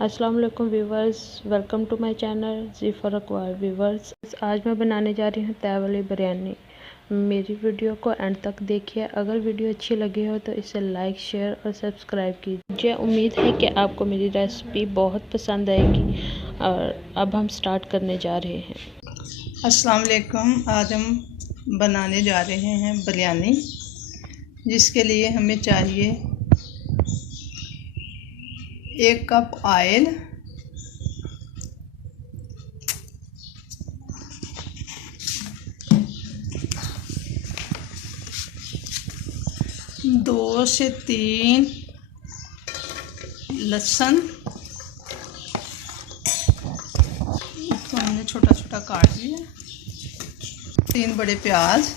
अस्सलाम वालेकुम viewers, welcome to my channel Zeefar Akwar. Viewers, आज मैं बनाने जा रही हूँ तय वाली बिरयानी। मेरी वीडियो को एंड तक देखिए। अगर वीडियो अच्छी लगी हो तो इसे लाइक, शेयर और सब्सक्राइब कीजिए। मुझे उम्मीद है कि आपको मेरी रेसिपी बहुत पसंद आएगी। और अब हम स्टार्ट करने जा रहे हैं। अस्सलाम वालेकुम। आज हम बनाने जा रहे हैं बिरयानी, जिसके लिए हमें चाहिए 1 कप ऑयल, 2 से 3 लहसुन, इसको हमने छोटा छोटा काट लिया, 3 बड़े प्याज,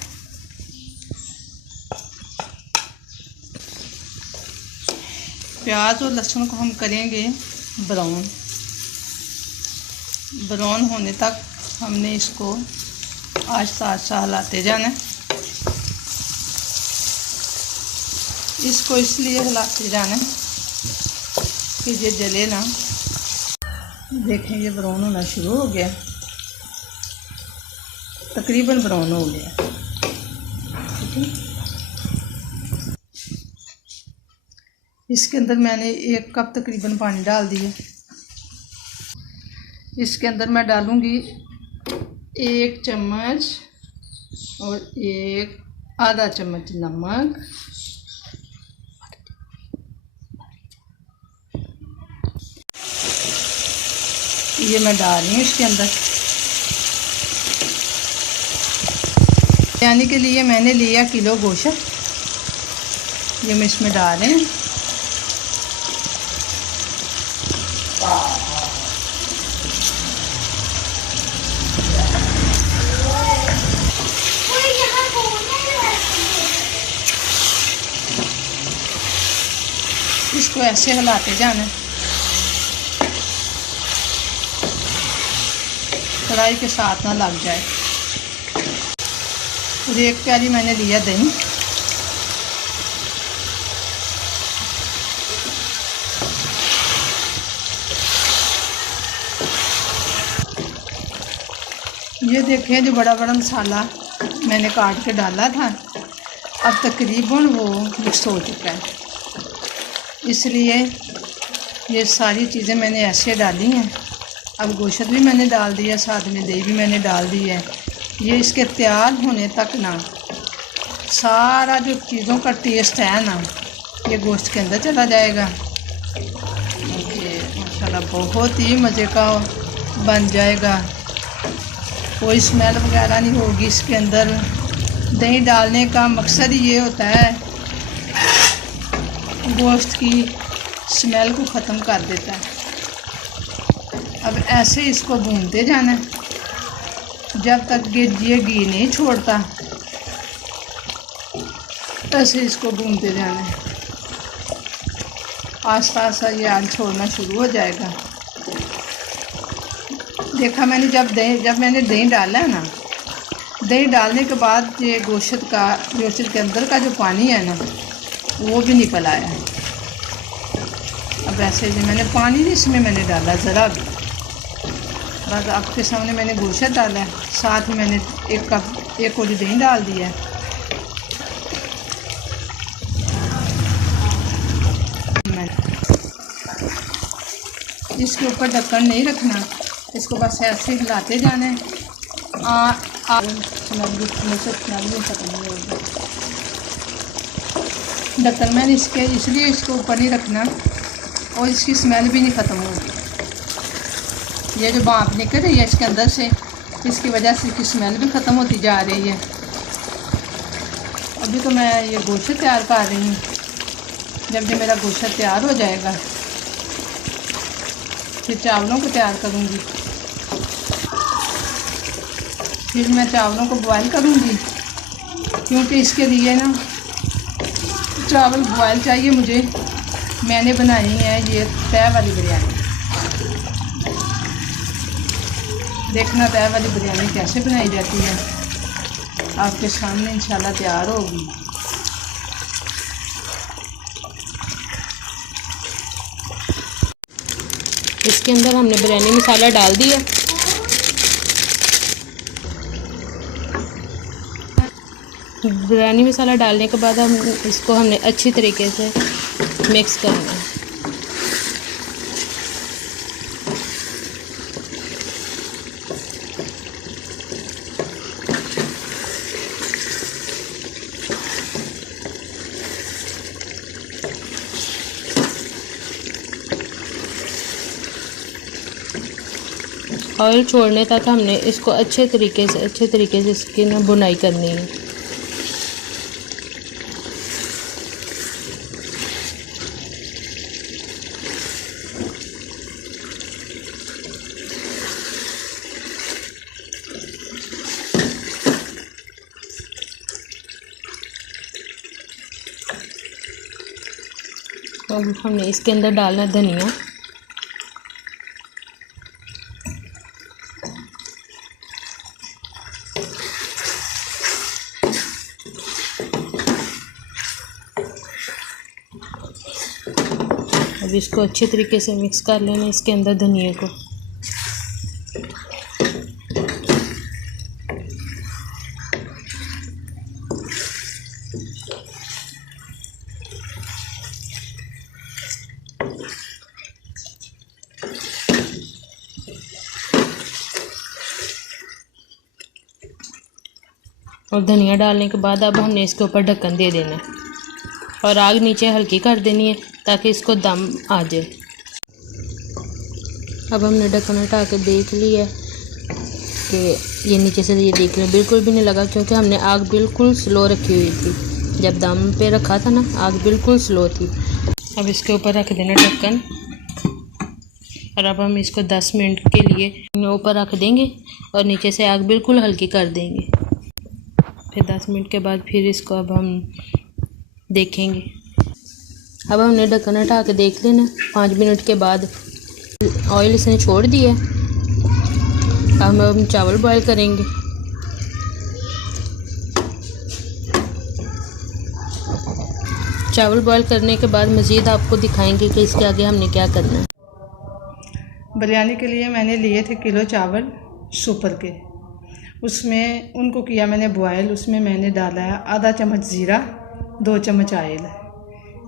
प्याज और लहसुन को हम करेंगे ब्राउन। ब्राउन होने तक हमने इसको आहिस्ता आहिस्ता हिलाते जाना है। इसको इसलिए हिलाते जाना है कि ये जले ना। देखें, ये ब्राउन होना शुरू हो गया, तकरीबन ब्राउन हो गया। ठीक है, इसके अंदर मैंने 1 कप तकरीबन पानी डाल दिया। इसके अंदर मैं डालूंगी 1 चम्मच और 1 आधा चम्मच नमक, ये मैं डाल रही हूँ इसके अंदर। बिरयानी के लिए मैंने लिया किलो गोश्त, ये मैं इसमें डाल रही हूँ। इसको ऐसे हिलाते जाना, कढ़ाई के साथ ना लग जाए। और 1 प्याली मैंने लिया दही, ये देखें, जो बड़ा बड़ा मसाला मैंने काट के डाला था, अब तकरीबन वो मिक्स हो चुका है। इसलिए ये सारी चीज़ें मैंने ऐसे डाली हैं। अब गोश्त भी मैंने डाल दिया, साथ में दही भी मैंने डाल दी है। ये इसके तैयार होने तक ना सारा जो चीज़ों का टेस्ट है ना, ये गोश्त के अंदर चला जाएगा। ये माशाल्लाह बहुत ही मज़े का बन जाएगा। कोई स्मेल वगैरह नहीं होगी इसके अंदर। दही डालने का मकसद ही ये होता है, गोश्त की स्मेल को ख़त्म कर देता है। अब ऐसे इसको भूनते जाना है जब तक ये घी नहीं छोड़ता, ऐसे इसको भूनते जाना है। आस्ता आस्ता ये आग छोड़ना शुरू हो जाएगा। देखा मैंने, जब मैंने दही डाला है ना, दही डालने के बाद ये गोश्त के अंदर का जो पानी है ना, वो भी निकल आया है। अब ऐसे जो मैंने पानी नहीं इसमें मैंने डाला ज़रा भी, बस आपके सामने मैंने गोश्त डाला है, साथ में मैंने 1 कप 1 कौली दही डाल दिया है। इसके ऊपर ढक्कन नहीं रखना, इसको बस ऐसे हिलाते जाना है। ढक्कन मैंने इसलिए इसको ऊपर नहीं रखना, और इसकी स्मेल भी नहीं ख़त्म होगी। ये जो भाप निकल रही है इसके अंदर से, इसकी वजह से इसकी स्मेल भी ख़त्म होती जा रही है। अभी तो मैं ये गोश्त तैयार कर रही हूँ। जब ये मेरा गोश्त तैयार हो जाएगा, फिर चावलों को तैयार करूँगी। फिर मैं चावलों को बॉयल करूँगी, क्योंकि इसके लिए ना चावल बॉयल चाहिए मुझे। मैंने बनाई है ये तय वाली बिरयानी। देखना तय वाली बिरयानी कैसे बनाई जाती है, आपके सामने इंशाल्लाह तैयार होगी। इसके अंदर हमने बिरयानी मसाला डाल दिया। बिरयानी मसाला डालने के बाद हम इसको हमने अच्छी तरीके से मिक्स करना है। ऑयल छोड़ने तक हमने इसको अच्छे तरीके से इसकी ना बुनाई करनी है। अब हमने इसके अंदर डालना धनिया, अब इसको अच्छे तरीके से मिक्स कर लेना इसके अंदर धनिया को। और धनिया डालने के बाद अब हमने इसके ऊपर ढक्कन दे देना है और आग नीचे हल्की कर देनी है ताकि इसको दम आ जाए। अब हमने ढक्कन हटा के देख लिया कि ये नीचे से, ये देख लें बिल्कुल भी नहीं लगा, क्योंकि हमने आग बिल्कुल स्लो रखी हुई थी। जब दम पे रखा था ना, आग बिल्कुल स्लो थी। अब इसके ऊपर रख देना ढक्कन और अब हम इसको 10 मिनट के लिए ऊपर रख देंगे और नीचे से आग बिल्कुल हल्की कर देंगे। फिर 10 मिनट के बाद फिर इसको अब हम देखेंगे। अब हमने ढक्कन हटा के देख लेना। 5 मिनट के बाद ऑयल इसने छोड़ दिया। अब हम चावल बॉईल करेंगे। चावल बॉईल करने के बाद मज़ीद आपको दिखाएंगे कि इसके आगे हमने क्या करना है। बिरयानी के लिए मैंने लिए थे किलो चावल सुपर के। उसमें उनको किया मैंने बॉयल। उसमें मैंने डाला है आधा चम्मच ज़ीरा, 2 चम्मच ऑयल।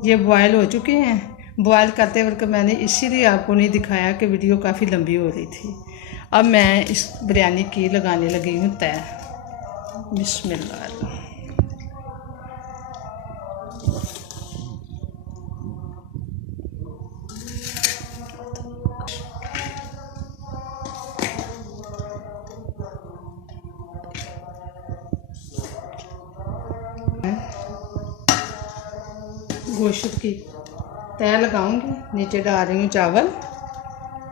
ये बॉयल हो चुके हैं। बॉयल करते वक्त मैंने इसीलिए आपको नहीं दिखाया कि वीडियो काफ़ी लंबी हो रही थी। अब मैं इस बिरयानी की लगाने लगी हूँ तय। बिस्मिल्लाह। गोश्त की तय लगाऊंगी। नीचे डाल रही हूँ चावल।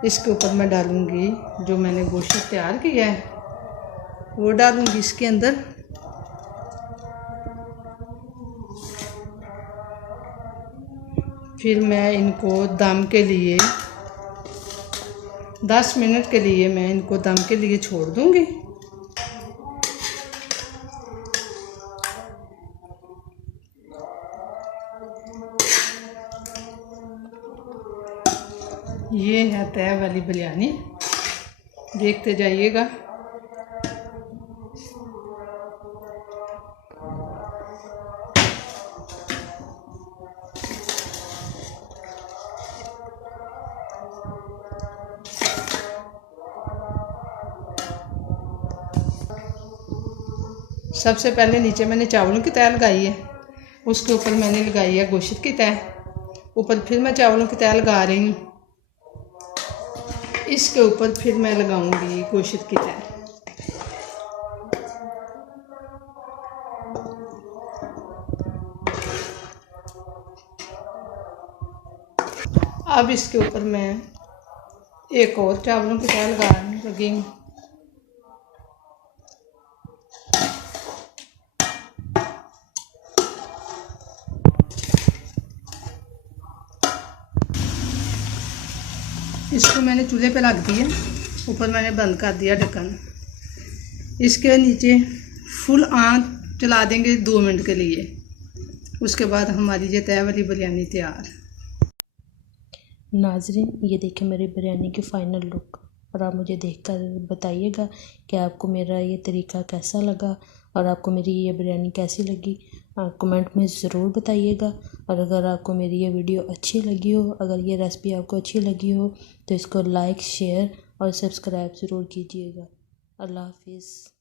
इसके ऊपर मैं डालूंगी जो मैंने गोश्त तैयार किया है, वो डालूंगी इसके अंदर। फिर मैं इनको दम के लिए 10 मिनट के लिए मैं इनको दम के लिए छोड़ दूंगी। ये है तय वाली बिरयानी, देखते जाइएगा। सबसे पहले नीचे मैंने चावलों की तय लगाई है, उसके ऊपर मैंने लगाई है गोश्त की तय। ऊपर फिर मैं चावलों की तय लगा रही हूँ। इसके ऊपर फिर मैं लगाऊंगी गोश्त की तय। अब इसके ऊपर मैं एक और चावलों की तय लगाने लगी हूँ। इसको मैंने चूल्हे पे रख दिया। ऊपर मैंने बंद कर दिया ढक्कन। इसके नीचे फुल आंच चला देंगे 2 मिनट के लिए। उसके बाद हमारी ये तय वाली बिरयानी तैयार। नाजरीन, ये देखें मेरी बिरयानी की फ़ाइनल लुक, और आप मुझे देखकर बताइएगा कि आपको मेरा ये तरीका कैसा लगा और आपको मेरी ये बिरयानी कैसी लगी। कमेंट में ज़रूर बताइएगा। और अगर आपको मेरी ये वीडियो अच्छी लगी हो, अगर ये रेसिपी आपको अच्छी लगी हो, तो इसको लाइक, शेयर और सब्सक्राइब ज़रूर कीजिएगा। अल्लाह हाफिज़।